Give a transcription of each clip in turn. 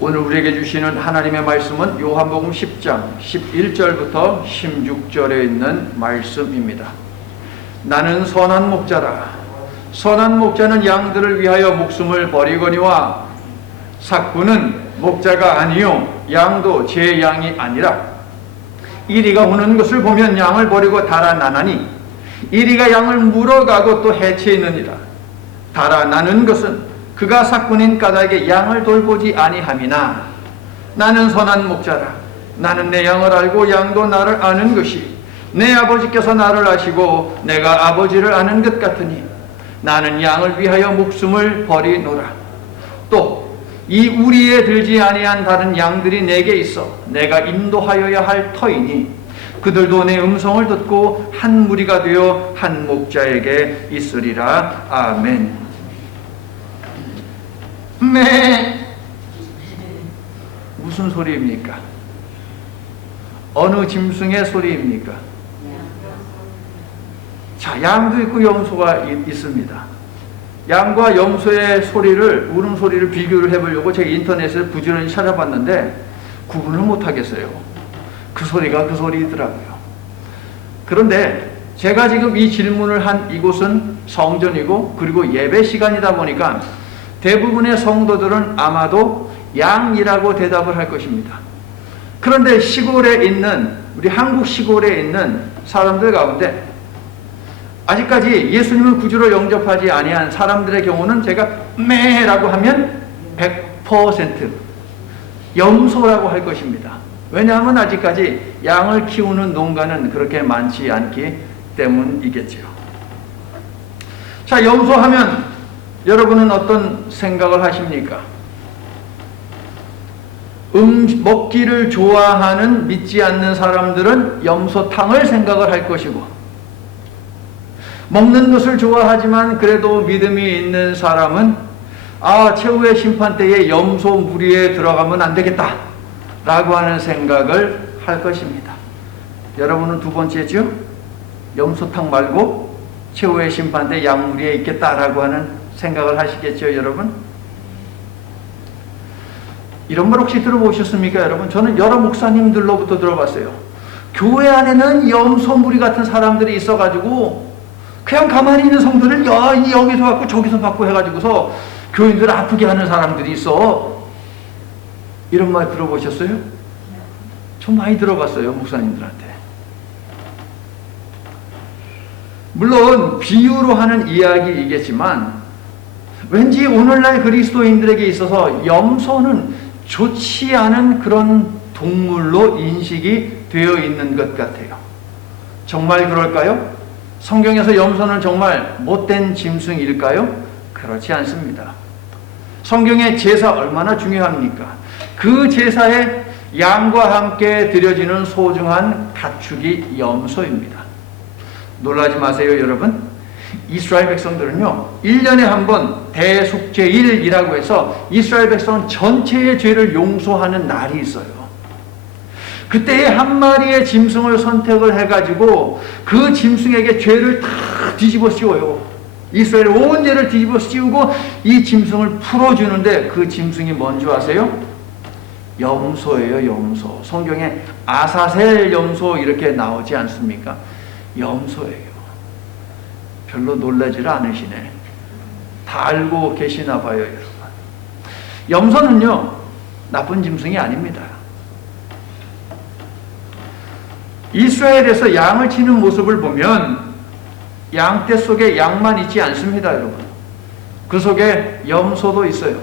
오늘 우리에게 주시는 하나님의 말씀은 요한복음 10장 11절부터 16절에 있는 말씀입니다. 나는 선한 목자라. 선한 목자는 양들을 위하여 목숨을 버리거니와 삭구는 목자가 아니요 양도 제 양이 아니라 이리가 오는 것을 보면 양을 버리고 달아나나니 이리가 양을 물어가고 또 해치느니라. 달아나는 것은 그가 삭군인 까닭에 양을 돌보지 아니함이나 나는 선한 목자라. 나는 내 양을 알고 양도 나를 아는 것이 내 아버지께서 나를 아시고 내가 아버지를 아는 것 같으니 나는 양을 위하여 목숨을 버리노라. 또 이 우리에 들지 아니한 다른 양들이 내게 있어 내가 인도하여야 할 터이니 그들도 내 음성을 듣고 한 무리가 되어 한 목자에게 있으리라. 아멘. 네. 무슨 소리입니까? 어느 짐승의 소리입니까? 자, 양도 있고 염소가 있습니다. 양과 염소의 소리를, 울음소리를 비교를 해보려고 제가 인터넷에 부지런히 찾아봤는데 구분을 못하겠어요. 그 소리가 그 소리더라고요. 그런데 제가 지금 이 질문을 한 이곳은 성전이고 그리고 예배 시간이다 보니까 대부분의 성도들은 아마도 양이라고 대답을 할 것입니다. 그런데 시골에 있는, 우리 한국 시골에 있는 사람들 가운데 아직까지 예수님을 구주로 영접하지 아니한 사람들의 경우는 제가 매라고 하면 100% 염소라고 할 것입니다. 왜냐하면 아직까지 양을 키우는 농가는 그렇게 많지 않기 때문이겠죠. 자, 염소하면 여러분은 어떤 생각을 하십니까? 먹기를 좋아하는 믿지 않는 사람들은 염소탕을 생각을 할 것이고 먹는 것을 좋아하지만 그래도 믿음이 있는 사람은 최후의 심판 때에 염소 무리에 들어가면 안 되겠다 라고 하는 생각을 할 것입니다. 여러분은 두 번째죠? 염소탕 말고 최후의 심판 때 양무리에 있겠다라고 하는 생각을 하시겠죠, 여러분? 이런 말 혹시 들어보셨습니까, 여러분? 저는 여러 목사님들로부터 들어봤어요. 교회 안에는 염소 무리 같은 사람들이 있어가지고 그냥 가만히 있는 성도를 여기서 받고 저기서 받고 해가지고서 교인들 아프게 하는 사람들이 있어. 이런 말 들어보셨어요? 좀 많이 들어봤어요, 목사님들한테. 물론 비유로 하는 이야기이겠지만 왠지 오늘날 그리스도인들에게 있어서 염소는 좋지 않은 그런 동물로 인식이 되어 있는 것 같아요. 정말 그럴까요? 성경에서 염소는 정말 못된 짐승일까요? 그렇지 않습니다. 성경의 제사 얼마나 중요합니까? 그 제사에 양과 함께 드려지는 소중한 가축이 염소입니다. 놀라지 마세요, 여러분. 이스라엘 백성들은요, 1년에 한 번 대속죄일이라고 해서 이스라엘 백성 전체의 죄를 용서하는 날이 있어요. 그때에 한 마리의 짐승을 선택을 해가지고 그 짐승에게 죄를 다 뒤집어 씌워요. 이스라엘의 온 죄를 뒤집어 씌우고 이 짐승을 풀어주는데 그 짐승이 뭔지 아세요? 염소예요, 염소. 성경에 아사셀 염소 이렇게 나오지 않습니까? 염소예요. 별로 놀라지를 않으시네. 다 알고 계시나 봐요, 여러분. 염소는요, 나쁜 짐승이 아닙니다. 이스라엘에서 양을 치는 모습을 보면 양떼 속에 양만 있지 않습니다, 여러분. 그 속에 염소도 있어요.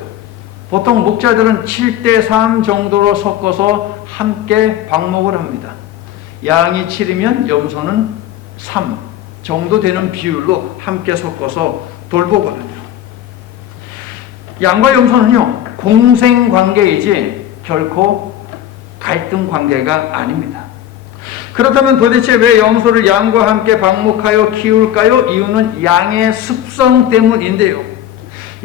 보통 목자들은 7대3 정도로 섞어서 함께 방목을 합니다. 양이 7이면 염소는 3 정도 되는 비율로 함께 섞어서 돌보거든요. 양과 염소는요, 공생 관계이지 결코 갈등 관계가 아닙니다. 그렇다면 도대체 왜 염소를 양과 함께 방목하여 키울까요? 이유는 양의 습성 때문인데요.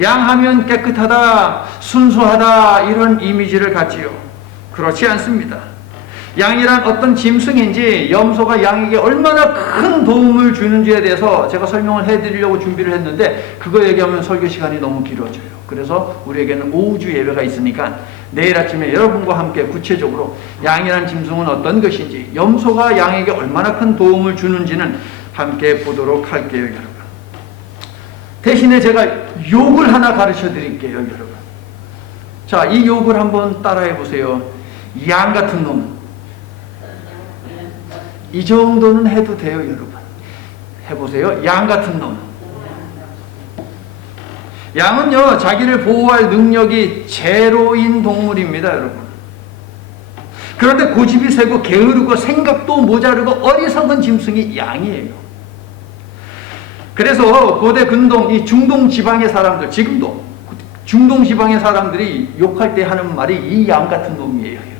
양하면 깨끗하다, 순수하다 이런 이미지를 갖지요. 그렇지 않습니다. 양이란 어떤 짐승인지 염소가 양에게 얼마나 큰 도움을 주는지에 대해서 제가 설명을 해드리려고 준비를 했는데 그거 얘기하면 설교 시간이 너무 길어져요. 그래서 우리에게는 오후 예배가 있으니까 내일 아침에 여러분과 함께 구체적으로 양이란 짐승은 어떤 것인지, 염소가 양에게 얼마나 큰 도움을 주는지는 함께 보도록 할게요, 여러분. 대신에 제가 욕을 하나 가르쳐 드릴게요, 여러분. 자, 이 욕을 한번 따라해 보세요. 양 같은 놈. 이 정도는 해도 돼요, 여러분. 해보세요. 양 같은 놈. 양은요, 자기를 보호할 능력이 제로인 동물입니다, 여러분. 그런데 고집이 세고 게으르고 생각도 모자르고 어리석은 짐승이 양이에요. 그래서 고대 근동, 이 중동 지방의 사람들, 지금도 중동 지방의 사람들이 욕할 때 하는 말이 이 양 같은 놈이에요, 여러분.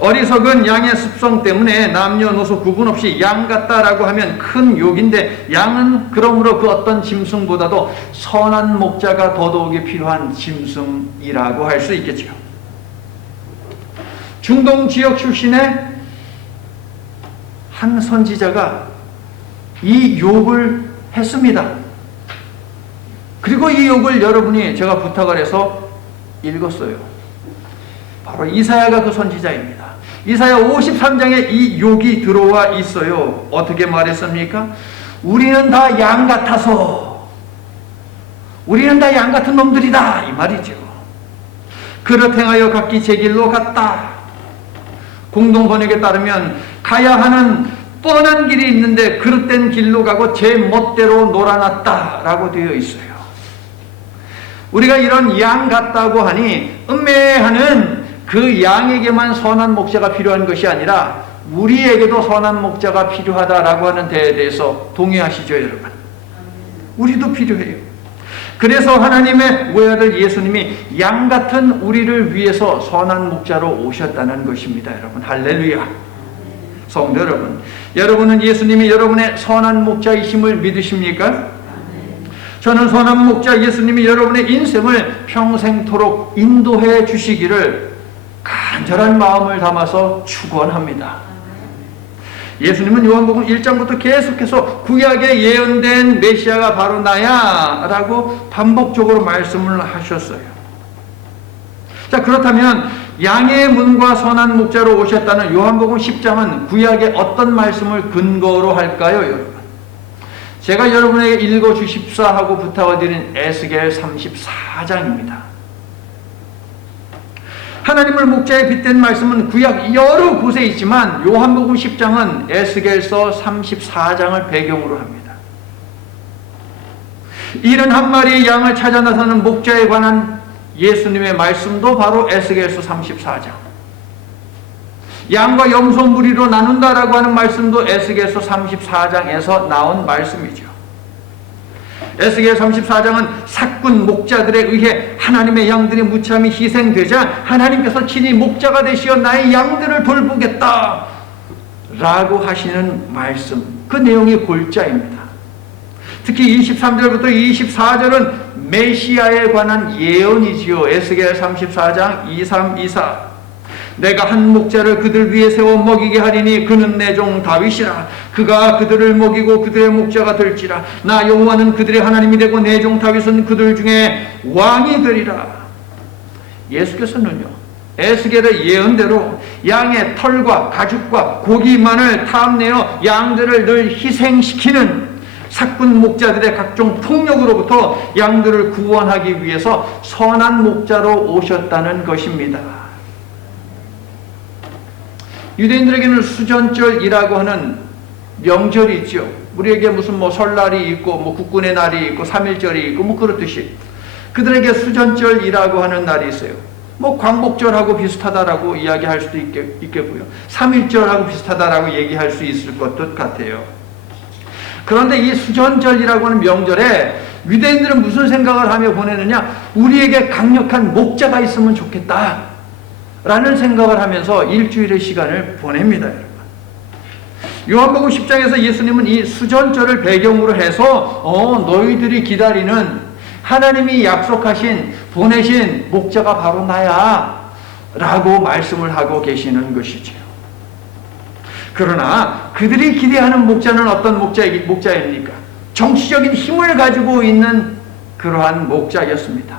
어리석은 양의 습성 때문에 남녀노소 구분 없이 양 같다라고 하면 큰 욕인데, 양은 그러므로 그 어떤 짐승보다도 선한 목자가 더더욱이 필요한 짐승이라고 할 수 있겠죠. 중동 지역 출신의 한 선지자가 이 욕을 했습니다. 그리고 이 욕을 여러분이 제가 부탁을 해서 읽었어요. 바로 이사야가 그 선지자입니다. 이사야 53장에 이 욕이 들어와 있어요. 어떻게 말했습니까? 우리는 다 양 같아서, 우리는 다 양 같은 놈들이다, 이 말이죠. 그릇 행하여 각기 제 길로 갔다. 공동 번역에 따르면 가야 하는 뻔한 길이 있는데 그릇된 길로 가고 제 멋대로 놀아났다 라고 되어 있어요. 우리가 이런 양 같다고 하니 음매하는 그 양에게만 선한 목자가 필요한 것이 아니라 우리에게도 선한 목자가 필요하다라고 하는 데에 대해서 동의하시죠, 여러분? 우리도 필요해요. 그래서 하나님의 외아들 예수님이 양 같은 우리를 위해서 선한 목자로 오셨다는 것입니다, 여러분. 할렐루야. 성도 여러분, 여러분은 예수님이 여러분의 선한 목자이심을 믿으십니까? 저는 선한 목자 예수님이 여러분의 인생을 평생토록 인도해 주시기를 간절한 마음을 담아서 축원합니다. 예수님은 요한복음 1장부터 계속해서 구약에 예언된 메시아가 바로 나야 라고 반복적으로 말씀을 하셨어요. 자, 그렇다면 양의 문과 선한 목자로 오셨다는 요한복음 10장은 구약의 어떤 말씀을 근거로 할까요, 여러분? 제가 여러분에게 읽어주십사 하고 부탁을 드린 에스겔 34장입니다. 하나님을 목자에 빗댄 말씀은 구약 여러 곳에 있지만 요한복음 10장은 에스겔서 34장을 배경으로 합니다. 71마리의 양을 찾아 나서는 목자에 관한 예수님의 말씀도 바로 에스겔서 34장. 양과 염소 무리로 나눈다라고 하는 말씀도 에스겔서 34장에서 나온 말씀이죠. 에스겔 34장은 사꾼 목자들에 의해 하나님의 양들이 무참히 희생되자 하나님께서 친히 목자가 되시어 나의 양들을 돌보겠다 라고 하시는 말씀, 그 내용이 골자입니다. 특히 23절부터 24절은 메시아에 관한 예언이지요. 에스겔 34장 23, 24. 내가 한 목자를 그들 위에 세워 먹이게 하리니 그는 내 종 다윗이라. 그가 그들을 먹이고 그들의 목자가 될지라. 나 여호와는 그들의 하나님이 되고 내 종 다윗은 그들 중에 왕이 되리라. 예수께서는요, 에스겔의 예언대로 양의 털과 가죽과 고기만을 탐내어 양들을 늘 희생시키는 사꾼 목자들의 각종 폭력으로부터 양들을 구원하기 위해서 선한 목자로 오셨다는 것입니다. 유대인들에게는 수전절이라고 하는 명절이 있죠. 우리에게 무슨 설날이 있고 국군의 날이 있고 3.1절이 있고 그렇듯이 그들에게 수전절이라고 하는 날이 있어요. 광복절하고 비슷하다라고 이야기할 수도 있겠고요. 3.1절하고 비슷하다라고 얘기할 수 있을 것도 같아요. 그런데 이 수전절이라고 하는 명절에 유대인들은 무슨 생각을 하며 보내느냐? 우리에게 강력한 목자가 있으면 좋겠다 라는 생각을 하면서 일주일의 시간을 보냅니다, 여러분. 요한복음 10장에서 예수님은 이 수전절을 배경으로 해서 너희들이 기다리는 하나님이 약속하신 보내신 목자가 바로 나야 라고 말씀을 하고 계시는 것이죠. 그러나 그들이 기대하는 목자는 어떤 목자입니까? 정치적인 힘을 가지고 있는 그러한 목자였습니다.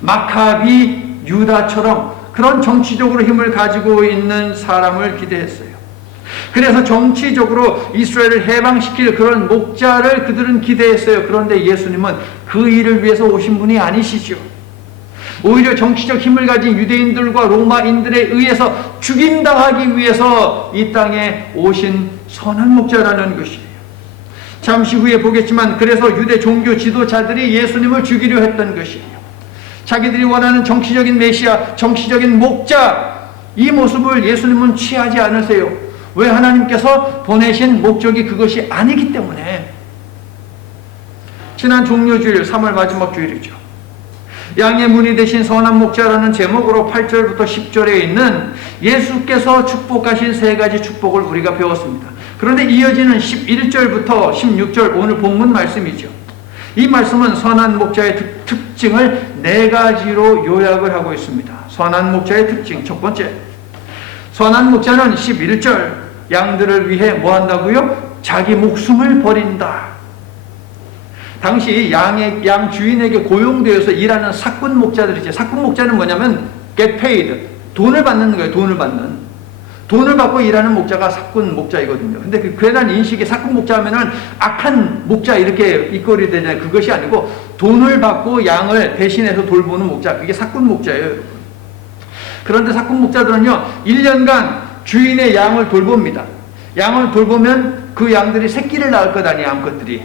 마카비 유다처럼 그런 정치적으로 힘을 가지고 있는 사람을 기대했어요. 그래서 정치적으로 이스라엘을 해방시킬 그런 목자를 그들은 기대했어요. 그런데 예수님은 그 일을 위해서 오신 분이 아니시죠. 오히려 정치적 힘을 가진 유대인들과 로마인들에 의해서 죽임당하기 위해서 이 땅에 오신 선한 목자라는 것이에요. 잠시 후에 보겠지만 그래서 유대 종교 지도자들이 예수님을 죽이려 했던 것이에요. 자기들이 원하는 정치적인 메시아, 정치적인 목자, 이 모습을 예수님은 취하지 않으세요. 왜? 하나님께서 보내신 목적이 그것이 아니기 때문에. 지난 종료주일 3월 마지막 주일이죠. 양의 문이 되신 선한 목자라는 제목으로 8절부터 10절에 있는 예수께서 축복하신 세 가지 축복을 우리가 배웠습니다. 그런데 이어지는 11절부터 16절 오늘 본문 말씀이죠. 이 말씀은 선한 목자의 특징을 네 가지로 요약을 하고 있습니다. 선한 목자의 특징 첫 번째, 선한 목자는 11절 양들을 위해 뭐 한다고요? 자기 목숨을 버린다. 당시 양 주인에게 고용되어서 일하는 사꾼 목자들이죠. 사꾼 목자는 뭐냐면 get paid, 돈을 받는 거예요. 돈을 받고 일하는 목자가 사꾼 목자이거든요. 근데 그 괜한 인식이 사꾼 목자 하면은 악한 목자 이렇게 이꼴이 되잖아요. 그것이 아니고 돈을 받고 양을 대신해서 돌보는 목자, 그게 사꾼 목자예요, 여러분. 그런데 사꾼 목자들은요 1년간 주인의 양을 돌봅니다. 양을 돌보면 그 양들이 새끼를 낳을 것 아니에요. 암컷들이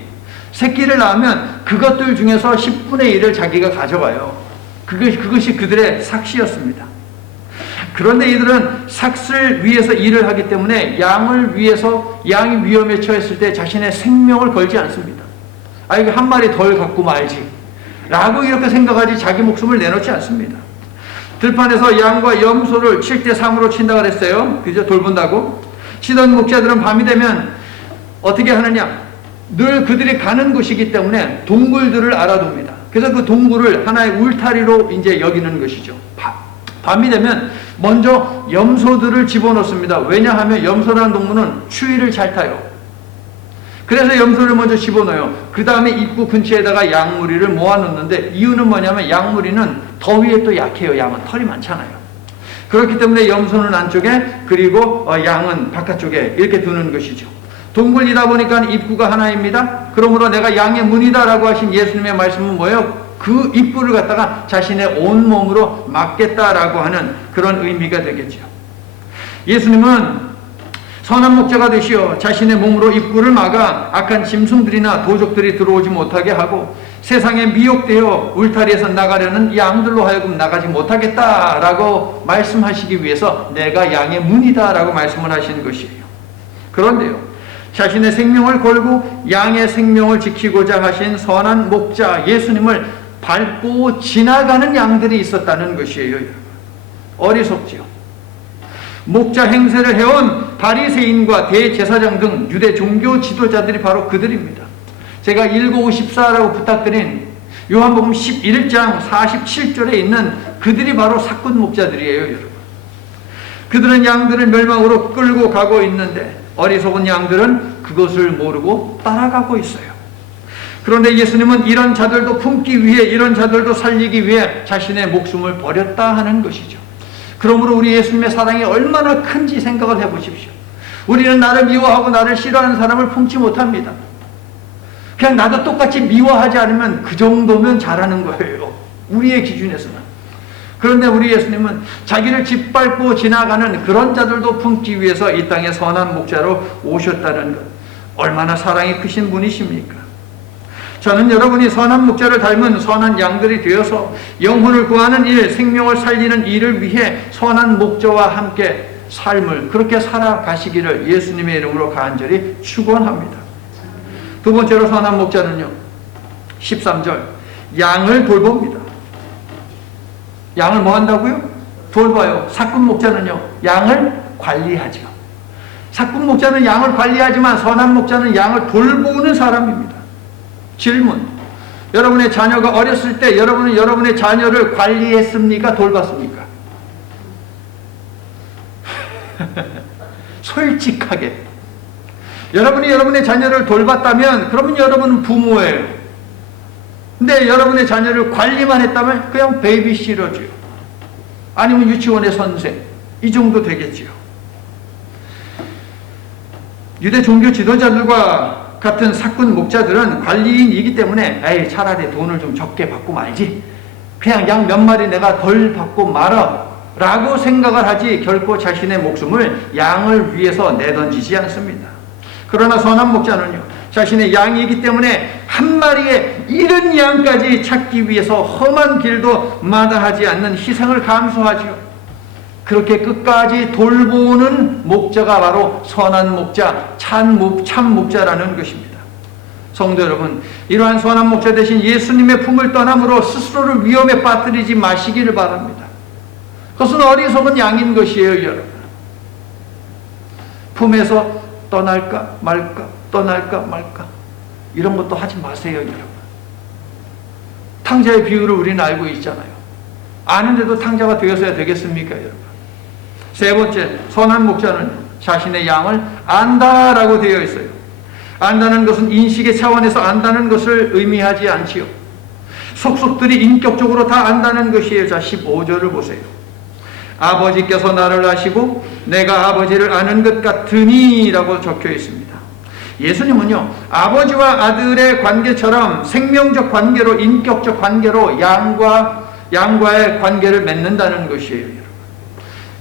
새끼를 낳으면 그것들 중에서 10분의 1을 자기가 가져가요. 그것이 그들의 삭시였습니다. 그런데 이들은 삭스를 위해서 일을 하기 때문에 양을 위해서 양이 위험에 처했을 때 자신의 생명을 걸지 않습니다. 아, 이거 한 마리 덜 갖고 말지 라고 이렇게 생각하지 자기 목숨을 내놓지 않습니다. 들판에서 양과 염소를 7대3으로 친다고 그랬어요. 그죠? 돌본다고. 치던 목자들은 밤이 되면 어떻게 하느냐? 늘 그들이 가는 곳이기 때문에 동굴들을 알아둡니다. 그래서 그 동굴을 하나의 울타리로 이제 여기는 것이죠. 밤이 되면 먼저 염소들을 집어넣습니다. 왜냐하면 염소라는 동물은 추위를 잘 타요. 그래서 염소를 먼저 집어넣어요. 그 다음에 입구 근처에다가 양무리를 모아놓는데 이유는 뭐냐면 양무리는 더위에 또 약해요. 양은 털이 많잖아요. 그렇기 때문에 염소는 안쪽에 그리고 양은 바깥쪽에 이렇게 두는 것이죠. 동굴이다 보니까 입구가 하나입니다. 그러므로 내가 양의 문이다 라고 하신 예수님의 말씀은 뭐예요? 그 입구를 갖다가 자신의 온몸으로 막겠다라고 하는 그런 의미가 되겠죠. 예수님은 선한 목자가 되시어 자신의 몸으로 입구를 막아 악한 짐승들이나 도적들이 들어오지 못하게 하고 세상에 미혹되어 울타리에서 나가려는 양들로 하여금 나가지 못하겠다라고 말씀하시기 위해서 내가 양의 문이다 라고 말씀을 하신 것이에요. 그런데요, 자신의 생명을 걸고 양의 생명을 지키고자 하신 선한 목자 예수님을 밟고 지나가는 양들이 있었다는 것이에요. 어리석지요. 목자 행세를 해온 바리새인과 대제사장 등 유대 종교 지도자들이 바로 그들입니다. 제가 1954라고 부탁드린 요한복음 11장 47절에 있는 그들이 바로 사꾼 목자들이에요, 여러분. 그들은 양들을 멸망으로 끌고 가고 있는데 어리석은 양들은 그것을 모르고 따라가고 있어요. 그런데 예수님은 이런 자들도 품기 위해, 이런 자들도 살리기 위해 자신의 목숨을 버렸다 하는 것이죠. 그러므로 우리 예수님의 사랑이 얼마나 큰지 생각을 해보십시오. 우리는 나를 미워하고 나를 싫어하는 사람을 품지 못합니다. 그냥 나도 똑같이 미워하지 않으면 그 정도면 잘하는 거예요, 우리의 기준에서는. 그런데 우리 예수님은 자기를 짓밟고 지나가는 그런 자들도 품기 위해서 이 땅에 선한 목자로 오셨다는 것, 얼마나 사랑이 크신 분이십니까? 저는 여러분이 선한 목자를 닮은 선한 양들이 되어서 영혼을 구하는 일, 생명을 살리는 일을 위해 선한 목자와 함께 삶을 그렇게 살아가시기를 예수님의 이름으로 간절히 축원합니다. 두 번째로 선한 목자는요, 13절 양을 돌봅니다. 양을 뭐 한다고요? 돌봐요. 사꾼 목자는요, 양을 관리하죠. 사꾼 목자는 양을 관리하지만 선한 목자는 양을 돌보는 사람입니다. 질문, 여러분의 자녀가 어렸을 때 여러분은 여러분의 자녀를 관리했습니까? 돌봤습니까? 솔직하게 여러분이 여러분의 자녀를 돌봤다면 그러면 여러분은 부모예요. 근데 여러분의 자녀를 관리만 했다면 그냥 베이비시터죠. 아니면 유치원의 선생. 이 정도 되겠지요. 유대 종교 지도자들과 같은 사꾼 목자들은 관리인이기 때문에 에이 차라리 돈을 좀 적게 받고 말지, 그냥 양 몇 마리 내가 덜 받고 말아 라고 생각을 하지 결코 자신의 목숨을 양을 위해서 내던지지 않습니다. 그러나 선한 목자는요, 자신의 양이기 때문에 한 마리의 잃은 양까지 찾기 위해서 험한 길도 마다하지 않는 희생을 감수하지요. 그렇게 끝까지 돌보는 목자가 바로 선한 목자, 참 목자라는 것입니다. 성도 여러분, 이러한 선한 목자 대신 예수님의 품을 떠남으로 스스로를 위험에 빠뜨리지 마시기를 바랍니다. 그것은 어리석은 양인 것이에요, 여러분. 품에서 떠날까 말까, 떠날까 말까, 이런 것도 하지 마세요, 여러분. 탕자의 비유를 우리는 알고 있잖아요. 아는데도 탕자가 되어서야 되겠습니까, 여러분? 세 번째, 선한 목자는 자신의 양을 안다라고 되어 있어요. 안다는 것은 인식의 차원에서 안다는 것을 의미하지 않지요. 속속들이 인격적으로 다 안다는 것이에요. 자, 15절을 보세요. 아버지께서 나를 아시고 내가 아버지를 아는 것 같으니 라고 적혀 있습니다. 예수님은요, 아버지와 아들의 관계처럼 생명적 관계로, 인격적 관계로 양과의 관계를 맺는다는 것이에요.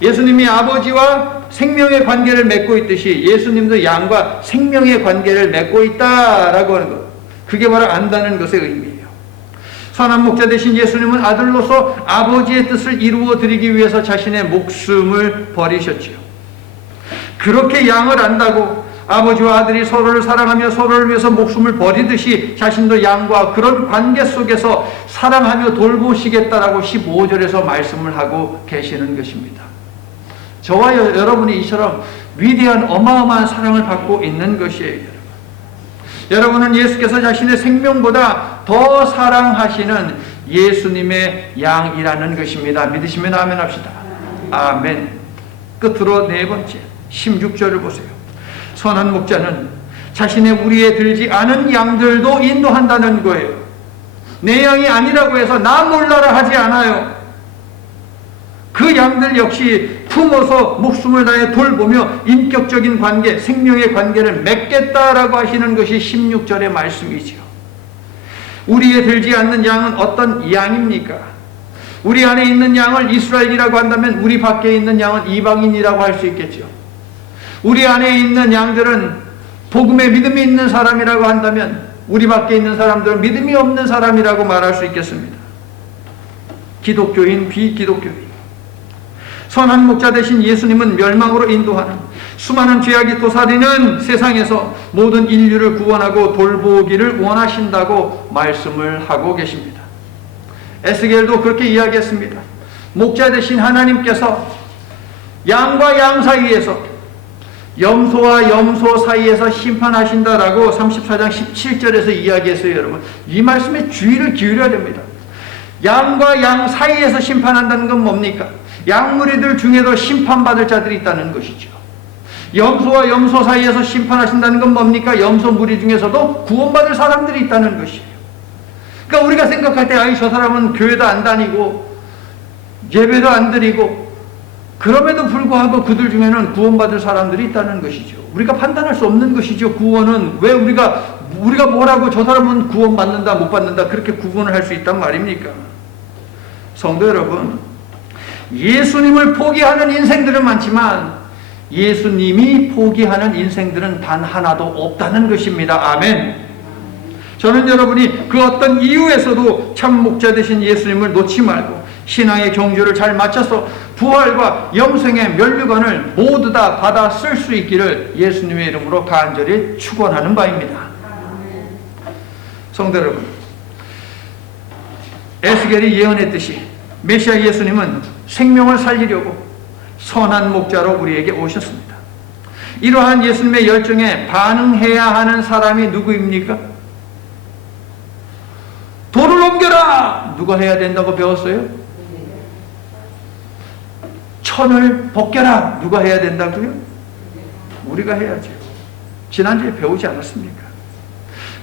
예수님이 아버지와 생명의 관계를 맺고 있듯이 예수님도 양과 생명의 관계를 맺고 있다라고 하는 것, 그게 바로 안다는 것의 의미예요. 선한 목자 대신 예수님은 아들로서 아버지의 뜻을 이루어 드리기 위해서 자신의 목숨을 버리셨지요. 그렇게 양을 안다고 아버지와 아들이 서로를 사랑하며 서로를 위해서 목숨을 버리듯이 자신도 양과 그런 관계 속에서 사랑하며 돌보시겠다라고 15절에서 말씀을 하고 계시는 것입니다. 저와 여러분이 이처럼 위대한 어마어마한 사랑을 받고 있는 것이에요. 여러분은 예수께서 자신의 생명보다 더 사랑하시는 예수님의 양이라는 것입니다. 믿으시면 아멘 합시다. 아멘. 끝으로 네 번째, 16절을 보세요. 선한 목자는 자신의 우리에 들지 않은 양들도 인도한다는 거예요. 내 양이 아니라고 해서 나 몰라라 하지 않아요. 그 양들 역시 품어서 목숨을 다해 돌보며 인격적인 관계, 생명의 관계를 맺겠다라고 하시는 것이 16절의 말씀이지요. 우리에 들지 않는 양은 어떤 양입니까? 우리 안에 있는 양을 이스라엘이라고 한다면 우리 밖에 있는 양은 이방인이라고 할 수 있겠죠. 우리 안에 있는 양들은 복음에 믿음이 있는 사람이라고 한다면 우리 밖에 있는 사람들은 믿음이 없는 사람이라고 말할 수 있겠습니다. 기독교인, 비기독교인. 선한 목자 대신 예수님은 멸망으로 인도하는 수많은 죄악이 도사리는 세상에서 모든 인류를 구원하고 돌보기를 원하신다고 말씀을 하고 계십니다. 에스겔도 그렇게 이야기했습니다. 목자 대신 하나님께서 양과 양 사이에서, 염소와 염소 사이에서 심판하신다라고 34장 17절에서 이야기했어요. 여러분, 이 말씀에 주의를 기울여야 됩니다. 양과 양 사이에서 심판한다는 건 뭡니까? 양무리들 중에도 심판받을 자들이 있다는 것이죠. 염소와 염소 사이에서 심판하신다는 건 뭡니까? 염소 무리 중에서도 구원받을 사람들이 있다는 것이에요. 그러니까 우리가 생각할 때 저 사람은 교회도 안 다니고 예배도 안 드리고 그럼에도 불구하고 그들 중에는 구원받을 사람들이 있다는 것이죠. 우리가 판단할 수 없는 것이죠. 구원은 왜 우리가 뭐라고 저 사람은 구원받는다 못 받는다 그렇게 구분을 할 수 있단 말입니까? 성도 여러분, 예수님을 포기하는 인생들은 많지만 예수님이 포기하는 인생들은 단 하나도 없다는 것입니다. 아멘. 저는 여러분이 그 어떤 이유에서도 참 목자 되신 예수님을 놓지 말고 신앙의 경주를 잘 마쳐서 부활과 영생의 면류관을 모두 다 받아 쓸 수 있기를 예수님의 이름으로 간절히 축원하는 바입니다. 성도 여러분, 에스겔이 예언했듯이 메시아 예수님은 생명을 살리려고 선한 목자로 우리에게 오셨습니다. 이러한 예수님의 열정에 반응해야 하는 사람이 누구입니까? 돌을 옮겨라! 누가 해야 된다고 배웠어요? 천을 벗겨라! 누가 해야 된다고요? 우리가 해야죠. 지난주에 배우지 않았습니까?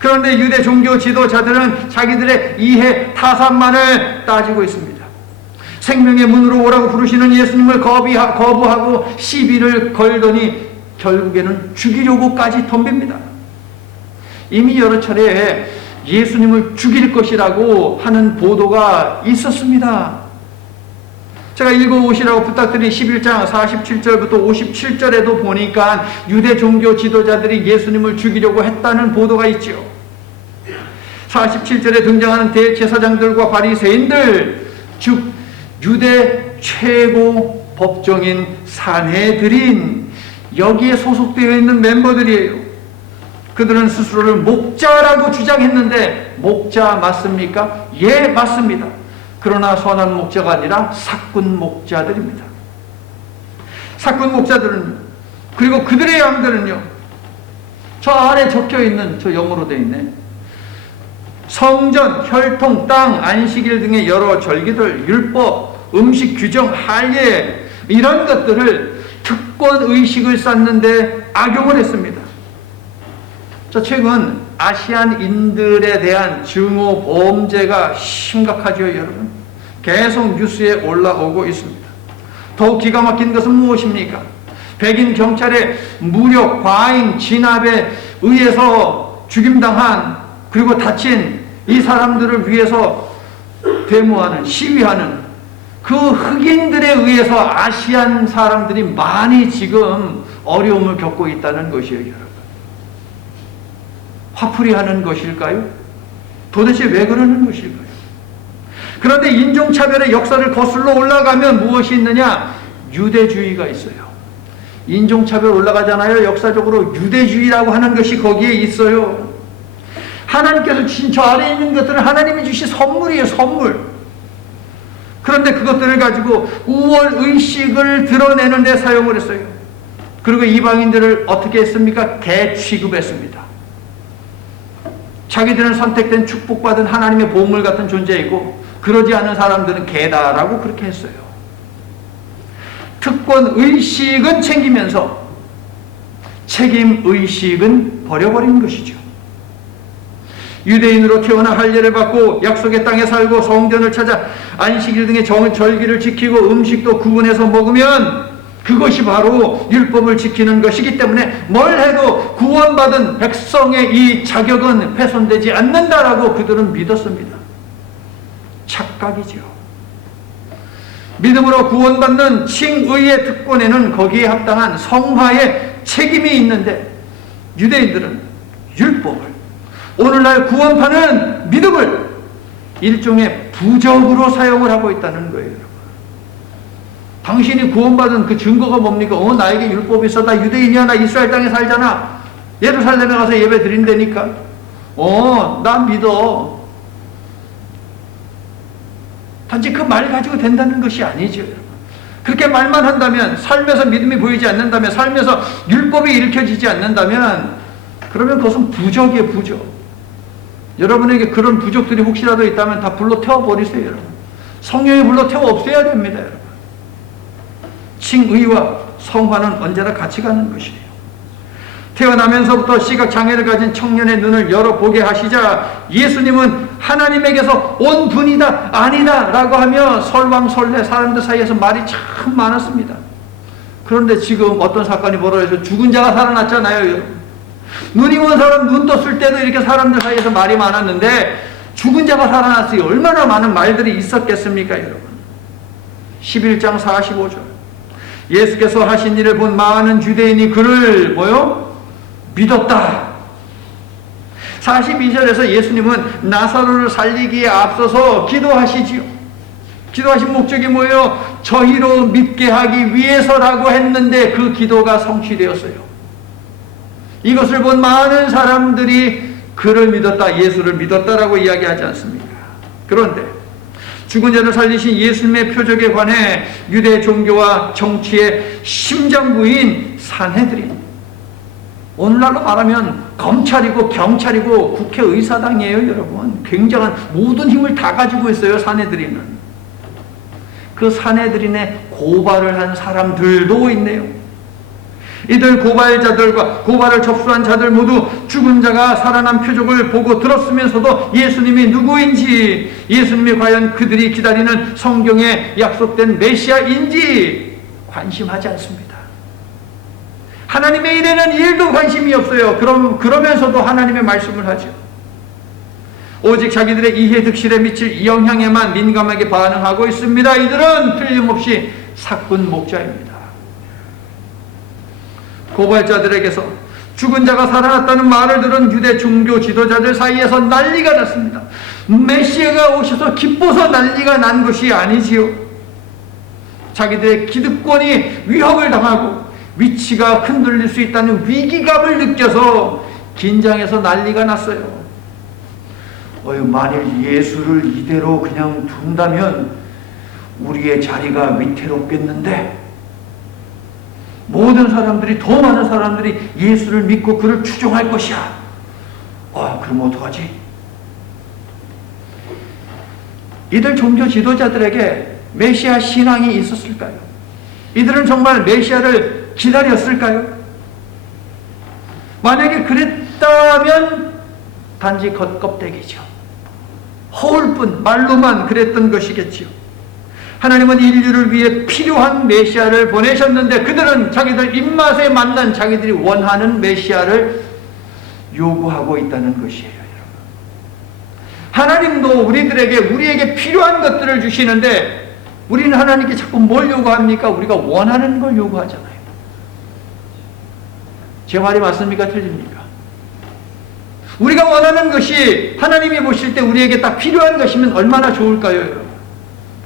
그런데 유대 종교 지도자들은 자기들의 이해 타산만을 따지고 있습니다. 생명의 문으로 오라고 부르시는 예수님을 거부하고 시비를 걸더니 결국에는 죽이려고까지 덤빕니다. 이미 여러 차례 예수님을 죽일 것이라고 하는 보도가 있었습니다. 제가 읽어오시라고 부탁드린 11장 47절부터 57절에도 보니까 유대 종교 지도자들이 예수님을 죽이려고 했다는 보도가 있죠. 47절에 등장하는 대제사장들과 바리새인들, 즉 유대 최고 법정인 산헤드린, 여기에 소속되어 있는 멤버들이에요. 그들은 스스로를 목자라고 주장했는데 목자 맞습니까? 예, 맞습니다. 그러나 선한 목자가 아니라 사꾼 목자들입니다. 사꾼 목자들은, 그리고 그들의 양들은요, 저 아래 적혀 있는, 저 영어로 되어 있네, 성전, 혈통, 땅, 안식일 등의 여러 절기들, 율법, 음식 규정, 할례, 이런 것들을 특권 의식을 쌓는데 악용을 했습니다. 저 최근 아시안인들에 대한 증오 범죄가 심각하죠, 여러분. 계속 뉴스에 올라오고 있습니다. 더욱 기가 막힌 것은 무엇입니까? 백인 경찰의 무력, 과잉, 진압에 의해서 죽임당한, 그리고 다친 이 사람들을 위해서 데모하는, 시위하는 그 흑인들에 의해서 아시안 사람들이 많이 지금 어려움을 겪고 있다는 것이에요, 여러분. 화풀이 하는 것일까요? 도대체 왜 그러는 것일까요? 그런데 인종차별의 역사를 거슬러 올라가면 무엇이 있느냐? 유대주의가 있어요. 인종차별 올라가잖아요. 역사적으로 유대주의라고 하는 것이 거기에 있어요. 하나님께서 주신 저 아래에 있는 것들은 하나님이 주신 선물이에요, 선물. 그런데 그것들을 가지고 우월의식을 드러내는 데 사용을 했어요. 그리고 이방인들을 어떻게 했습니까? 개 취급했습니다. 자기들은 선택된 축복받은 하나님의 보물 같은 존재이고 그러지 않은 사람들은 개다라고 그렇게 했어요. 특권의식은 챙기면서 책임의식은 버려버린 것이죠. 유대인으로 태어나 할례를 받고 약속의 땅에 살고 성전을 찾아 안식일 등의 절기를 지키고 음식도 구분해서 먹으면 그것이 바로 율법을 지키는 것이기 때문에 뭘 해도 구원받은 백성의 이 자격은 훼손되지 않는다라고 그들은 믿었습니다. 착각이죠. 믿음으로 구원받는 칭의의 특권에는 거기에 합당한 성화의 책임이 있는데 유대인들은 율법을, 오늘날 구원파는 믿음을 일종의 부적으로 사용을 하고 있다는 거예요. 당신이 구원받은 그 증거가 뭡니까? 나에게 율법이 있어. 나 유대인이야. 나 이스라엘 땅에 살잖아. 예루살렘에 가서 예배 드린다니까. 난 믿어. 단지 그 말 가지고 된다는 것이 아니죠. 그렇게 말만 한다면, 삶에서 믿음이 보이지 않는다면, 삶에서 율법이 일으켜지지 않는다면, 그러면 그것은 부적이에요, 부적. 여러분에게 그런 부적들이 혹시라도 있다면 다 불러 태워버리세요, 여러분. 성령이 불러 태워 없애야 됩니다, 여러분. 칭의와 성화는 언제나 같이 가는 것이에요. 태어나면서부터 시각장애를 가진 청년의 눈을 열어보게 하시자 예수님은 하나님에게서 온 분이다, 아니다 라고 하며 설왕설래 사람들 사이에서 말이 참 많았습니다. 그런데 지금 어떤 사건이 벌어져서 죽은 자가 살아났잖아요, 여러분. 눈이 먼 사람 눈 떴을 때도 이렇게 사람들 사이에서 말이 많았는데 죽은 자가 살아났어요. 얼마나 많은 말들이 있었겠습니까, 여러분. 11장 45절. 예수께서 하신 일을 본 많은 유대인이 그를 믿었다. 42절에서 예수님은 나사로를 살리기에 앞서서 기도하시지요. 기도하신 목적이 뭐예요? 저희로 믿게 하기 위해서라고 했는데 그 기도가 성취되었어요. 이것을 본 많은 사람들이 그를 믿었다, 예수를 믿었다라고 이야기하지 않습니까? 그런데 죽은 자를 살리신 예수님의 표적에 관해 유대 종교와 정치의 심장부인 산헤드린, 오늘날로 말하면 검찰이고 경찰이고 국회의사당이에요, 여러분. 굉장한 모든 힘을 다 가지고 있어요, 산헤드린은. 그 산헤드린에 고발을 한 사람들도 있네요. 이들 고발자들과 고발을 접수한 자들 모두 죽은 자가 살아난 표적을 보고 들었으면서도 예수님이 누구인지, 예수님이 과연 그들이 기다리는 성경에 약속된 메시아인지 관심하지 않습니다. 하나님의 일에는 일도 관심이 없어요. 그러면서도 하나님의 말씀을 하죠. 오직 자기들의 이해 득실에 미칠 영향에만 민감하게 반응하고 있습니다. 이들은 틀림없이 사꾼 목자입니다. 고발자들에게서 죽은 자가 살아났다는 말을 들은 유대 종교 지도자들 사이에서 난리가 났습니다. 메시아가 오셔서 기뻐서 난리가 난 것이 아니지요. 자기들의 기득권이 위협을 당하고 위치가 흔들릴 수 있다는 위기감을 느껴서 긴장해서 난리가 났어요. 만일 예수를 이대로 그냥 둔다면 우리의 자리가 위태롭겠는데, 모든 사람들이, 더 많은 사람들이 예수를 믿고 그를 추종할 것이야. 그럼 어떡하지? 이들 종교 지도자들에게 메시아 신앙이 있었을까요? 이들은 정말 메시아를 기다렸을까요? 만약에 그랬다면 단지 겉껍데기죠. 허울뿐, 말로만 그랬던 것이겠지요. 하나님은 인류를 위해 필요한 메시아를 보내셨는데 그들은 자기들 입맛에 맞는, 자기들이 원하는 메시아를 요구하고 있다는 것이에요. 하나님도 우리에게 필요한 것들을 주시는데 우리는 하나님께 자꾸 뭘 요구합니까? 우리가 원하는 걸 요구하잖아요. 제 말이 맞습니까? 틀립니까? 우리가 원하는 것이 하나님이 보실 때 우리에게 딱 필요한 것이면 얼마나 좋을까요, 여러분?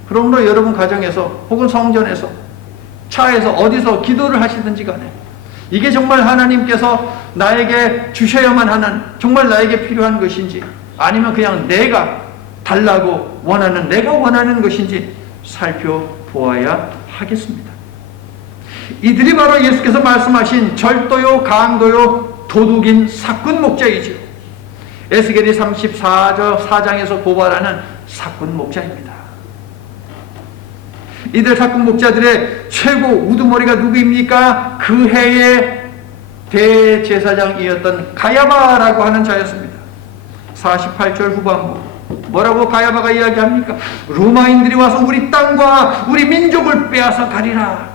그러므로 여러분 가정에서 혹은 성전에서, 차에서, 어디서 기도를 하시든지 간에 이게 정말 하나님께서 나에게 주셔야만 하는, 정말 나에게 필요한 것인지, 아니면 그냥 내가 달라고 원하는, 내가 원하는 것인지 살펴보아야 하겠습니다. 이들이 바로 예수께서 말씀하신 절도요, 강도요, 도둑인 사꾼 목자이죠. 에스겔이 34장에서 고발하는 사꾼 목자입니다. 이들 사꾼 목자들의 최고 우두머리가 누구입니까? 그 해의 대제사장이었던 가야바라고 하는 자였습니다. 48절 후반부 뭐라고 가야바가 이야기합니까? 로마인들이 와서 우리 땅과 우리 민족을 빼앗아 가리라.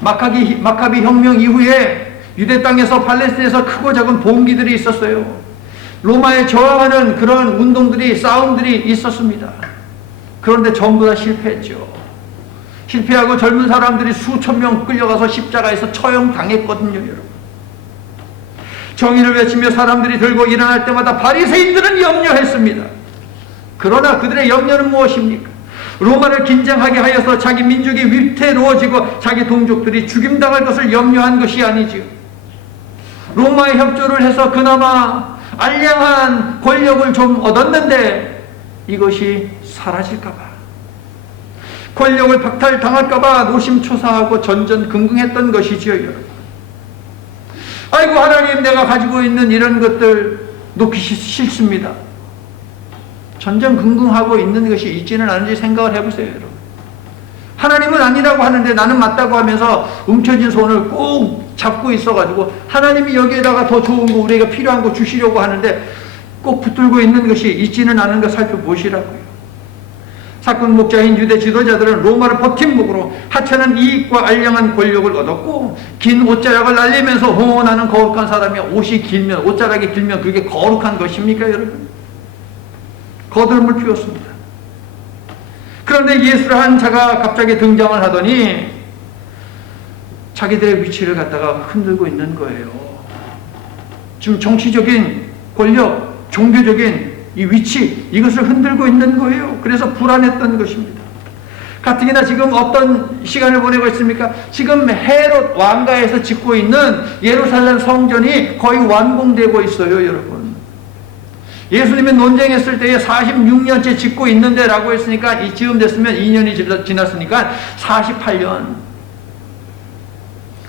마카비 혁명 이후에 유대 땅에서, 팔레스틴에서 크고 작은 봉기들이 있었어요. 로마에 저항하는 그런 운동들이, 싸움들이 있었습니다. 그런데 전부 다 실패했죠. 실패하고 젊은 사람들이 수천 명 끌려가서 십자가에서 처형당했거든요, 여러분. 정의를 외치며 사람들이 들고 일어날 때마다 바리새인들은 염려했습니다. 그러나 그들의 염려는 무엇입니까? 로마를 긴장하게 하여서 자기 민족이 위태로워지고 자기 동족들이 죽임당할 것을 염려한 것이 아니지요. 로마에 협조를 해서 그나마 알량한 권력을 좀 얻었는데 이것이 사라질까봐, 권력을 박탈당할까봐 노심초사하고 전전긍긍했던 것이지요, 여러분. 아이고 하나님, 내가 가지고 있는 이런 것들 놓기 싫습니다. 전전긍긍하고 있는 것이 있지는 않은지 생각을 해보세요, 여러분. 하나님은 아니라고 하는데 나는 맞다고 하면서 움켜진 손을 꼭 잡고 있어가지고 하나님이 여기에다가 더 좋은 거, 우리가 필요한 거 주시려고 하는데 꼭 붙들고 있는 것이 있지는 않은 거 살펴보시라고요. 사꾼 목자인 유대 지도자들은 로마를 버팀목으로 하찮은 이익과 알량한 권력을 얻었고, 긴 옷자락을 날리면서 홍원하는 거룩한 사람이, 옷이 길면, 옷자락이 길면 그게 거룩한 것입니까, 여러분? 거들음을 피웠습니다. 그런데 예수를 한 자가 갑자기 등장을 하더니 자기들의 위치를 갖다가 흔들고 있는 거예요. 지금 정치적인 권력, 종교적인 이 위치, 이것을 흔들고 있는 거예요. 그래서 불안했던 것입니다. 가뜩이나 지금 어떤 시간을 보내고 있습니까? 지금 헤롯 왕가에서 짓고 있는 예루살렘 성전이 거의 완공되고 있어요, 여러분. 예수님이 논쟁했을 때에 46년째 짓고 있는데 라고 했으니까, 이쯤 됐으면 2년이 지났으니까 48년.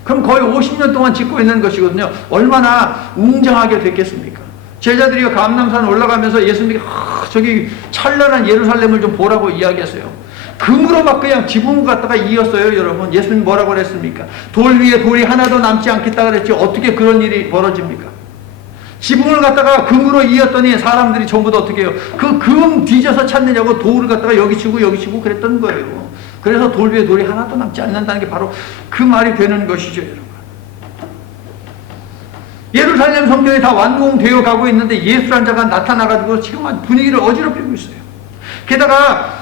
그럼 거의 50년 동안 짓고 있는 것이거든요. 얼마나 웅장하게 됐겠습니까? 제자들이 감람산 올라가면서 예수님이 저기 찬란한 예루살렘을 좀 보라고 이야기했어요. 금으로 막 그냥 지붕 갖다가 이었어요, 여러분. 예수님 뭐라고 그랬습니까? 돌 위에 돌이 하나도 남지 않겠다 그랬지. 어떻게 그런 일이 벌어집니까? 지붕을 갖다가 금으로 이었더니 사람들이 전부 다 어떻게 해요? 그 금 뒤져서 찾느냐고 돌을 갖다가 여기 치고 여기 치고 그랬던 거예요. 그래서 돌 위에 돌이 하나도 남지 않는다는 게 바로 그 말이 되는 것이죠, 여러분. 예루살렘 성전이 다 완공되어 가고 있는데 예수란 자가 나타나가지고 지금 분위기를 어지럽히고 있어요. 게다가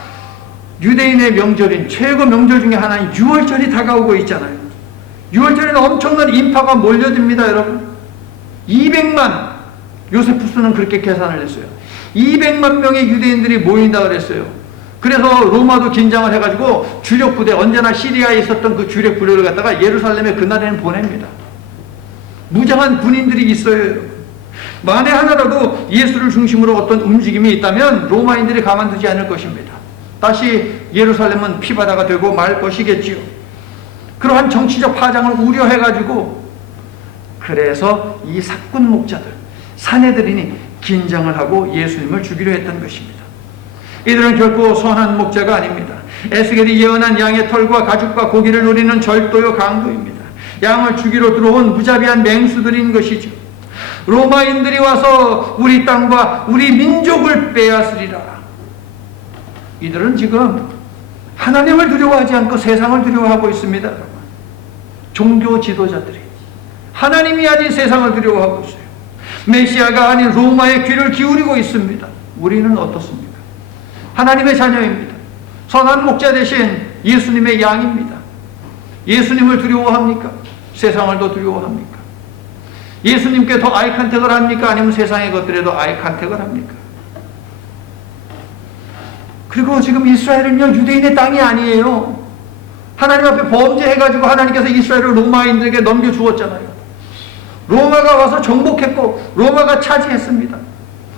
유대인의 명절인 최고 명절 중에 하나인 유월절이 다가오고 있잖아요. 유월절에는 엄청난 인파가 몰려듭니다, 여러분. 200만, 요세푸스는 그렇게 계산을 했어요. 200만 명의 유대인들이 모인다 그랬어요. 그래서 로마도 긴장을 해가지고 주력 부대, 언제나 시리아에 있었던 그 주력 부대를 갖다가 예루살렘에 그날에는 보냅니다. 무장한 군인들이 있어요. 만에 하나라도 예수를 중심으로 어떤 움직임이 있다면 로마인들이 가만두지 않을 것입니다. 다시 예루살렘은 피바다가 되고 말 것이겠지요. 그러한 정치적 파장을 우려해가지고 그래서 이 사꾼 목자들, 사내들이니 긴장을 하고 예수님을 죽이려 했던 것입니다. 이들은 결코 선한 목자가 아닙니다. 에스겔이 예언한 양의 털과 가죽과 고기를 노리는 절도요 강도입니다. 양을 죽이러 들어온 무자비한 맹수들인 것이죠. 로마인들이 와서 우리 땅과 우리 민족을 빼앗으리라. 이들은 지금 하나님을 두려워하지 않고 세상을 두려워하고 있습니다. 종교 지도자들이 하나님이 아닌 세상을 두려워하고 있어요. 메시아가 아닌 로마의 귀를 기울이고 있습니다. 우리는 어떻습니까? 하나님의 자녀입니다. 선한 목자 대신 예수님의 양입니다. 예수님을 두려워합니까? 세상을 더 두려워합니까? 예수님께 더 아이 컨택을 합니까? 아니면 세상의 것들에도 아이 컨택을 합니까? 그리고 지금 이스라엘은요, 유대인의 땅이 아니에요. 하나님 앞에 범죄해가지고 하나님께서 이스라엘을 로마인들에게 넘겨주었잖아요. 로마가 와서 정복했고 로마가 차지했습니다.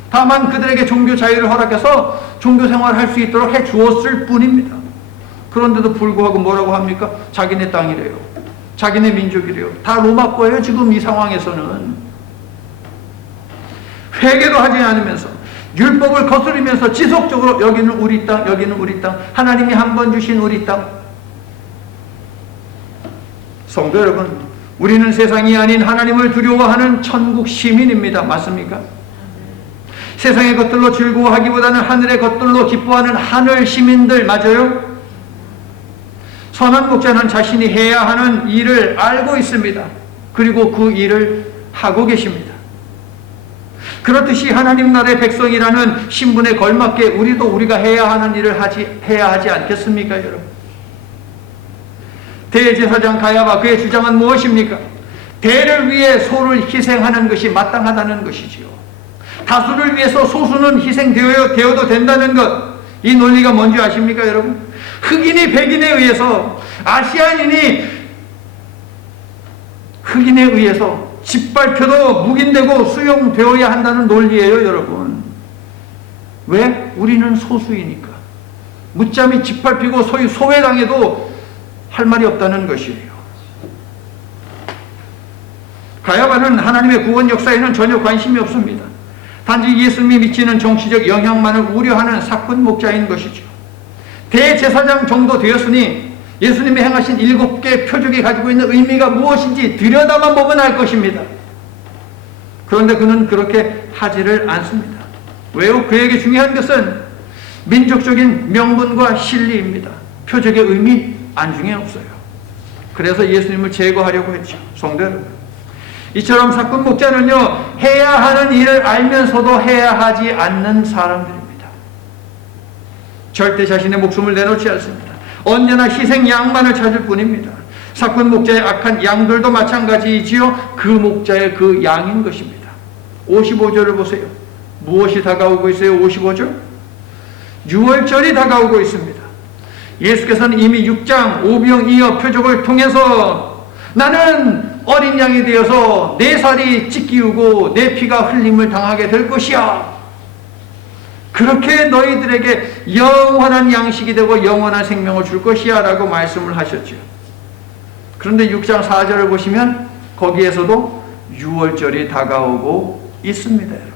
다만 그들에게 종교 자유를 허락해서 종교 생활을 할 수 있도록 해주었을 뿐입니다. 그런데도 불구하고 뭐라고 합니까? 자기네 땅이래요. 자기네 민족이래요. 다 로마 거예요. 지금 이 상황에서는 회개도 하지 않으면서 율법을 거스르면서 지속적으로 여기는 우리 땅, 여기는 우리 땅, 하나님이 한 번 주신 우리 땅. 성도 여러분, 우리는 세상이 아닌 하나님을 두려워하는 천국 시민입니다. 맞습니까? 세상의 것들로 즐거워하기보다는 하늘의 것들로 기뻐하는 하늘 시민들 맞아요? 선한 목자는 자신이 해야 하는 일을 알고 있습니다. 그리고 그 일을 하고 계십니다. 그렇듯이 하나님 나라의 백성이라는 신분에 걸맞게 우리도 우리가 해야 하는 일을 해야 하지 않겠습니까, 여러분? 대제사장 가야바 그의 주장은 무엇입니까? 대를 위해 소를 희생하는 것이 마땅하다는 것이지요. 다수를 위해서 소수는 희생되어도 된다는 것, 이 논리가 뭔지 아십니까, 여러분? 흑인이 백인에 의해서, 아시안인이 흑인에 의해서 짓밟혀도 묵인되고 수용되어야 한다는 논리예요, 여러분. 왜? 우리는 소수이니까. 무참히 짓밟히고 소외당해도 할 말이 없다는 것이에요. 가야바는 하나님의 구원 역사에는 전혀 관심이 없습니다. 단지 예수님이 미치는 정치적 영향만을 우려하는 사꾼 목자인 것이죠. 대제사장 정도 되었으니 예수님이 행하신 7개의 표적이 가지고 있는 의미가 무엇인지 들여다만 보면 알 것입니다. 그런데 그는 그렇게 하지를 않습니다. 왜요? 그에게 중요한 것은 민족적인 명분과 실리입니다. 표적의 의미 안중에 없어요. 그래서 예수님을 제거하려고 했죠. 성도 여러분, 이처럼 사꾼 목자는요, 해야 하는 일을 알면서도 해야 하지 않는 사람들입니다. 절대 자신의 목숨을 내놓지 않습니다. 언제나 희생 양만을 찾을 뿐입니다. 사꾼 목자의 악한 양들도 마찬가지이지요. 그 목자의 그 양인 것입니다. 55절을 보세요. 무엇이 다가오고 있어요? 55절? 유월절이 다가오고 있습니다. 예수께서는 이미 6장 오병이어 표적을 통해서 나는 어린 양이 되어서 내 살이 찢기우고 내 피가 흘림을 당하게 될 것이야. 그렇게 너희들에게 영원한 양식이 되고 영원한 생명을 줄 것이야 라고 말씀을 하셨죠. 그런데 6장 4절을 보시면 거기에서도 유월절이 다가오고 있습니다, 여러분.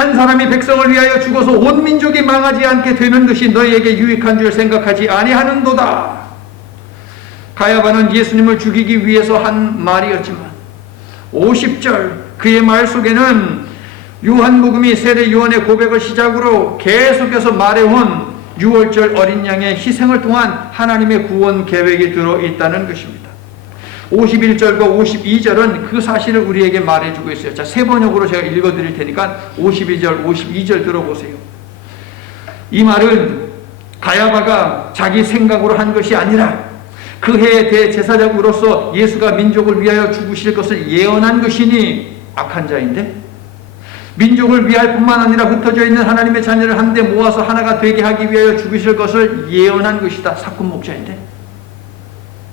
한 사람이 백성을 위하여 죽어서 온 민족이 망하지 않게 되는 것이 너희에게 유익한 줄 생각하지 아니하는도다. 가야바는 예수님을 죽이기 위해서 한 말이었지만 50절 그의 말 속에는 요한복음이 세례 요한의 고백을 시작으로 계속해서 말해온 6월절 어린 양의 희생을 통한 하나님의 구원 계획이 들어있다는 것입니다. 51절과 52절은 그 사실을 우리에게 말해주고 있어요. 자, 세 번역으로 제가 읽어드릴 테니까 52절, 52절 들어보세요. 이 말은 가야바가 자기 생각으로 한 것이 아니라 그 해의 대제사장으로서 예수가 민족을 위하여 죽으실 것을 예언한 것이니 악한 자인데, 민족을 위할 뿐만 아니라 흩어져 있는 하나님의 자녀를 한데 모아서 하나가 되게 하기 위하여 죽으실 것을 예언한 것이다. 사꾼 목자인데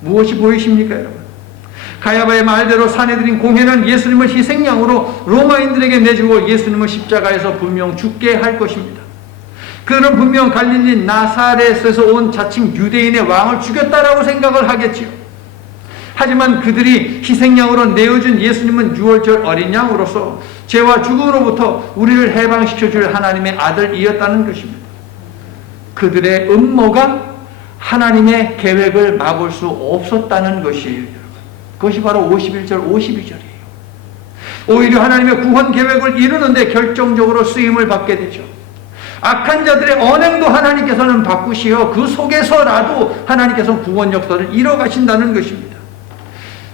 무엇이 보이십니까, 여러분? 가야바의 말대로 사내들인 공회는 예수님을 희생양으로 로마인들에게 내주고 예수님을 십자가에서 분명 죽게 할 것입니다. 그들은 분명 갈릴리 나사렛에서 온 자칭 유대인의 왕을 죽였다라고 생각을 하겠지요. 하지만 그들이 희생양으로 내어준 예수님은 6월절 어린 양으로서 죄와 죽음으로부터 우리를 해방시켜줄 하나님의 아들이었다는 것입니다. 그들의 음모가 하나님의 계획을 막을 수 없었다는 것이에요. 그것이 바로 51절, 52절이에요. 오히려 하나님의 구원 계획을 이루는데 결정적으로 쓰임을 받게 되죠. 악한 자들의 언행도 하나님께서는 바꾸시어 그 속에서라도 하나님께서 구원 역사를 이뤄가신다는 것입니다.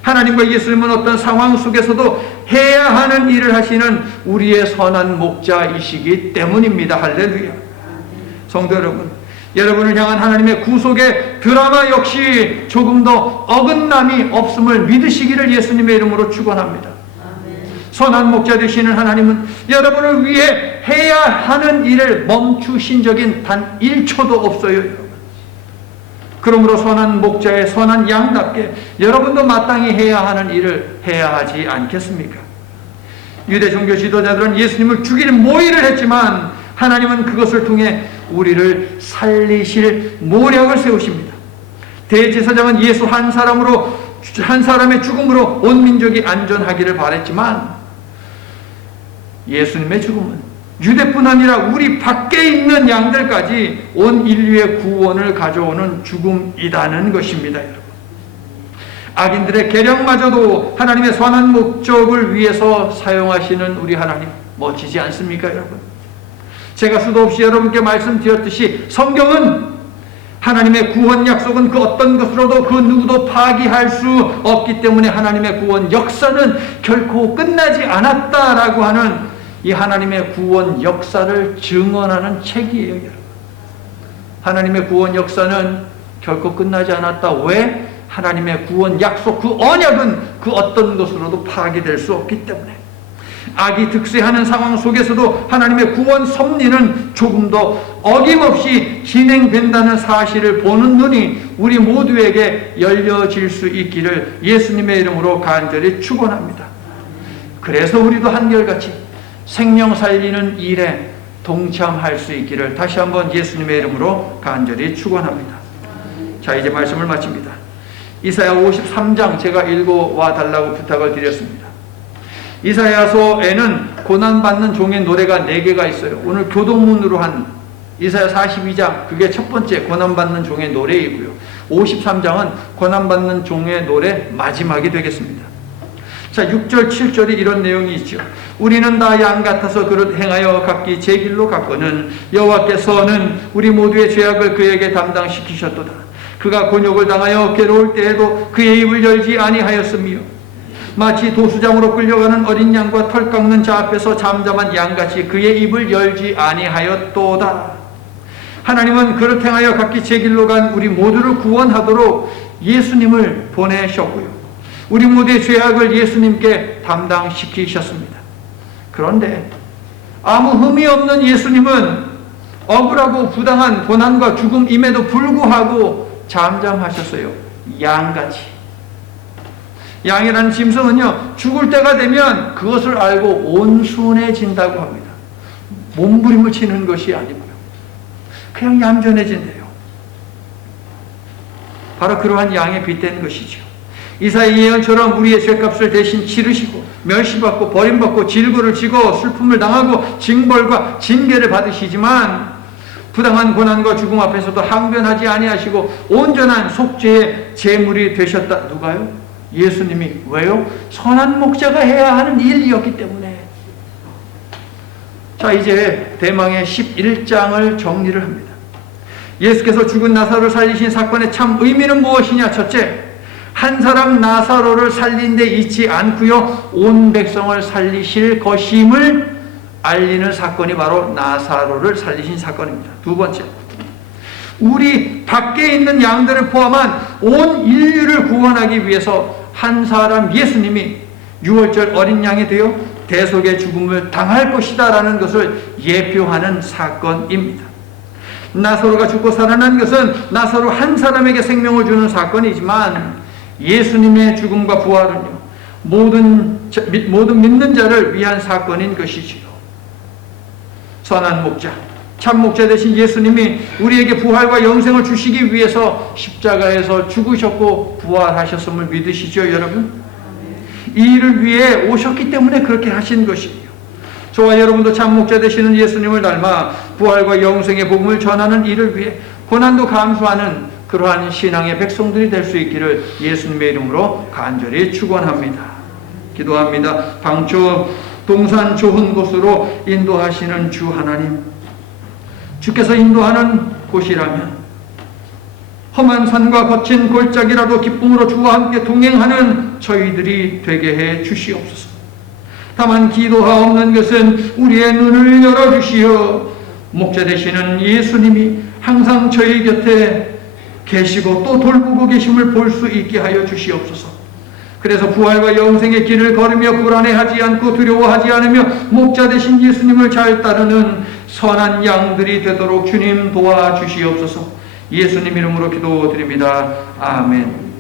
하나님과 예수님은 어떤 상황 속에서도 해야 하는 일을 하시는 우리의 선한 목자이시기 때문입니다. 할렐루야. 성도 여러분, 여러분을 향한 하나님의 구속의 드라마 역시 조금 더 어긋남이 없음을 믿으시기를 예수님의 이름으로 축원합니다. 선한 목자 되시는 하나님은 여러분을 위해 해야 하는 일을 멈추신 적인 단 1초도 없어요, 여러분. 그러므로 선한 목자의 선한 양답게 여러분도 마땅히 해야 하는 일을 해야 하지 않겠습니까? 유대 종교 지도자들은 예수님을 죽일 모의를 했지만 하나님은 그것을 통해 우리를 살리실 모략을 세우십니다. 대제사장은 예수 한 사람의 죽음으로 온 민족이 안전하기를 바랬지만 예수님의 죽음은 유대뿐 아니라 우리 밖에 있는 양들까지 온 인류의 구원을 가져오는 죽음이라는 것입니다, 여러분. 악인들의 계략마저도 하나님의 선한 목적을 위해서 사용하시는 우리 하나님 멋지지 않습니까, 여러분? 제가 수도 없이 여러분께 말씀드렸듯이 성경은 하나님의 구원 약속은 그 어떤 것으로도 그 누구도 파기할 수 없기 때문에 하나님의 구원 역사는 결코 끝나지 않았다라고 하는 이 하나님의 구원 역사를 증언하는 책이에요, 여러분. 하나님의 구원 역사는 결코 끝나지 않았다. 왜? 하나님의 구원 약속, 그 언약은 그 어떤 것으로도 파기될 수 없기 때문에. 악이 득세하는 상황 속에서도 하나님의 구원 섭리는 조금 더 어김없이 진행된다는 사실을 보는 눈이 우리 모두에게 열려질 수 있기를 예수님의 이름으로 간절히 축원합니다. 그래서 우리도 한결같이 생명 살리는 일에 동참할 수 있기를 다시 한번 예수님의 이름으로 간절히 축원합니다. 자, 이제 말씀을 마칩니다. 이사야 53장 제가 읽어와 달라고 부탁을 드렸습니다. 이사야서에는 고난받는 종의 노래가 4개가 있어요. 오늘 교동문으로 한 이사야 42장, 그게 첫 번째 고난받는 종의 노래이고요. 53장은 고난받는 종의 노래 마지막이 되겠습니다. 자, 6절, 7절이 이런 내용이 있죠. 우리는 다 양 같아서 그릇 행하여 각기 제 길로 갔거늘 여호와께서는 우리 모두의 죄악을 그에게 담당시키셨도다. 그가 곤욕을 당하여 괴로울 때에도 그의 입을 열지 아니하였으며 마치 도수장으로 끌려가는 어린 양과 털 깎는 자 앞에서 잠잠한 양같이 그의 입을 열지 아니하였도다. 하나님은 그릇 행하여 각기 제 길로 간 우리 모두를 구원하도록 예수님을 보내셨고요. 우리 모두의 죄악을 예수님께 담당시키셨습니다. 그런데 아무 흠이 없는 예수님은 억울하고 부당한 고난과 죽음임에도 불구하고 잠잠하셨어요. 양같이. 양이라는 짐승은요, 죽을 때가 되면 그것을 알고 온순해진다고 합니다. 몸부림을 치는 것이 아니고요. 그냥 얌전해진대요. 바로 그러한 양에 빗댄 것이죠. 이사야 예언처럼 우리의 죄값을 대신 치르시고 멸시받고 버림받고 질고를 지고 슬픔을 당하고 징벌과 징계를 받으시지만 부당한 고난과 죽음 앞에서도 항변하지 아니하시고 온전한 속죄의 제물이 되셨다. 누가요? 예수님이. 왜요? 선한 목자가 해야 하는 일이었기 때문에. 자, 이제 대망의 11장을 정리를 합니다. 예수께서 죽은 나사로를 살리신 사건의 참 의미는 무엇이냐? 첫째, 한 사람 나사로를 살린 데 있지 않고요, 온 백성을 살리실 것임을 알리는 사건이 바로 나사로를 살리신 사건입니다. 두 번째, 우리 밖에 있는 양들을 포함한 온 인류를 구원하기 위해서 한 사람 예수님이 6월절 어린 양이 되어 대속의 죽음을 당할 것이다 라는 것을 예표하는 사건입니다. 나사로가 죽고 살아난 것은 나사로 한 사람에게 생명을 주는 사건이지만 예수님의 죽음과 부활은요, 모든 믿는 자를 위한 사건인 것이지요. 선한 목자, 참 목자 되신 예수님이 우리에게 부활과 영생을 주시기 위해서 십자가에서 죽으셨고 부활하셨음을 믿으시죠, 여러분? 이 일을 위해 오셨기 때문에 그렇게 하신 것이에요. 저와 여러분도 참 목자 되시는 예수님을 닮아 부활과 영생의 복음을 전하는 일을 위해 고난도 감수하는 그러한 신앙의 백성들이 될 수 있기를 예수님의 이름으로 간절히 축원합니다. 기도합니다. 방초 동산 좋은 곳으로 인도하시는 주 하나님, 주께서 인도하는 곳이라면 험한 산과 거친 골짜기라도 기쁨으로 주와 함께 동행하는 저희들이 되게 해 주시옵소서. 다만 기도하옵는 것은 우리의 눈을 열어주시어 목자 되시는 예수님이 항상 저희 곁에 계시고 또 돌보고 계심을 볼 수 있게 하여 주시옵소서. 그래서 부활과 영생의 길을 걸으며 불안해하지 않고 두려워하지 않으며 목자 되신 예수님을 잘 따르는 선한 양들이 되도록 주님 도와주시옵소서. 예수님 이름으로 기도드립니다. 아멘.